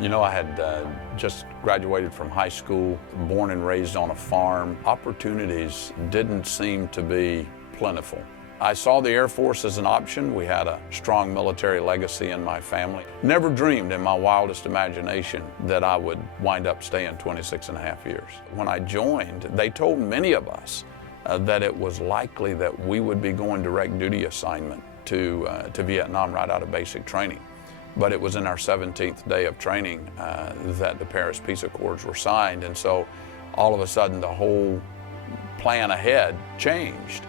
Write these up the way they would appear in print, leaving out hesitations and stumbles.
You know, I had just graduated from high school, born and raised on a farm. Opportunities didn't seem to be plentiful. I saw the Air Force as an option. We had a strong military legacy in my family. Never dreamed in my wildest imagination that I would wind up staying 26 and a half years. When I joined, they told many of us that it was likely that we would be going direct duty assignment to Vietnam right out of basic training. But it was in our 17th day of training that the Paris Peace Accords were signed, and so all of a sudden the whole plan ahead changed.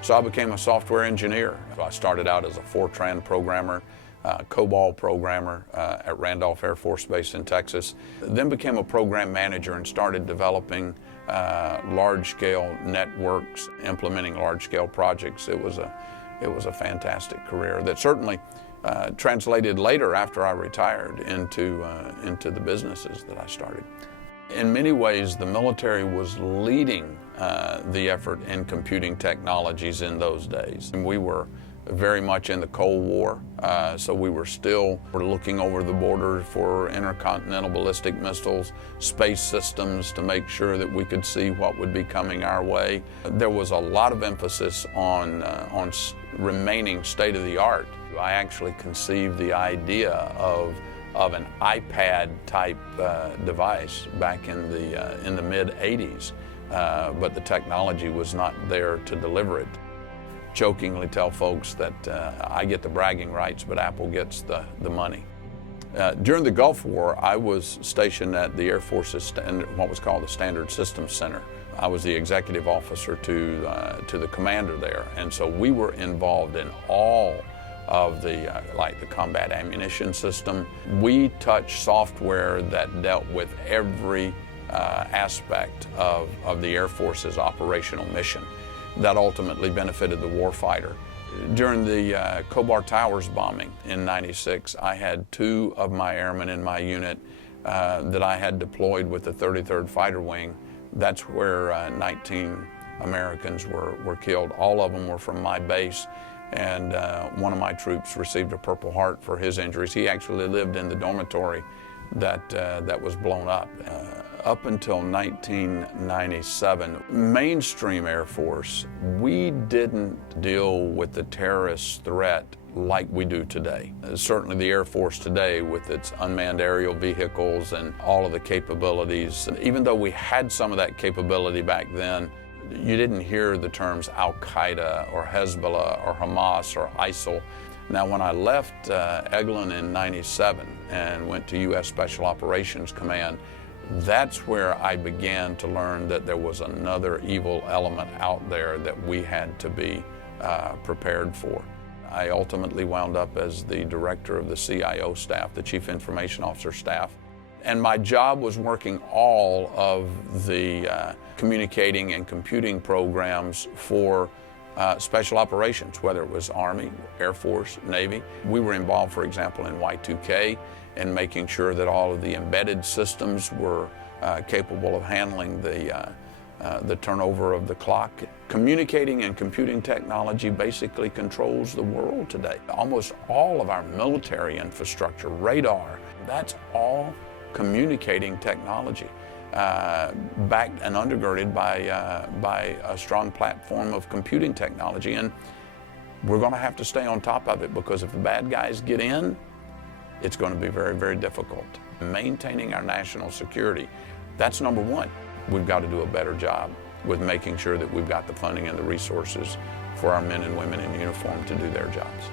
So I became a software engineer. So I started out as a Fortran programmer, COBOL programmer at Randolph Air Force Base in Texas, then became a program manager and started developing large-scale networks, implementing large-scale projects. It was a fantastic career that certainly translated later after I retired into the businesses that I started. In many ways, the military was leading the effort in computing technologies in those days. And we were very much in the Cold War, so we were looking over the border for intercontinental ballistic missiles, space systems to make sure that we could see what would be coming our way. There was a lot of emphasis on remaining state-of-the-art. I actually conceived the idea of an iPad type device back in the mid-'80s, but the technology was not there to deliver it. Jokingly tell folks that I get the bragging rights, but Apple gets the money. During the Gulf War, I was stationed at the Air Force's what was called the Standard Systems Center. I was the executive officer to the commander there, and so we were involved in all of like the combat ammunition system. We touched software that dealt with every aspect of the Air Force's operational mission that ultimately benefited the warfighter. During the Khobar Towers bombing in '96, I had 2 of my airmen in my unit that I had deployed with the 33rd Fighter Wing. That's where 19 Americans were killed. All of them were from my base, and one of my troops received a Purple Heart for his injuries. He actually lived in the dormitory that was blown up. Up until 1997, mainstream Air Force, we didn't deal with the terrorist threat like we do today. Certainly the Air Force today, with its unmanned aerial vehicles and all of the capabilities, even though we had some of that capability back then, you didn't hear the terms Al-Qaeda or Hezbollah or Hamas or ISIL. Now, when I left Eglin in '97 and went to U.S. Special Operations Command, that's where I began to learn that there was another evil element out there that we had to be prepared for. I ultimately wound up as the director of the CIO staff, the Chief Information Officer staff. And my job was working all of the communicating and computing programs for special operations, whether it was Army, Air Force, Navy. We were involved, for example, in Y2K and making sure that all of the embedded systems were capable of handling the turnover of the clock. Communicating and computing technology basically controls the world today. Almost all of our military infrastructure, radar, that's all communicating technology, backed and undergirded by a strong platform of computing technology. And we're going to have to stay on top of it, because if the bad guys get in, it's going to be very, very difficult. Maintaining our national security, that's number one. We've got to do a better job with making sure that we've got the funding and the resources for our men and women in uniform to do their jobs.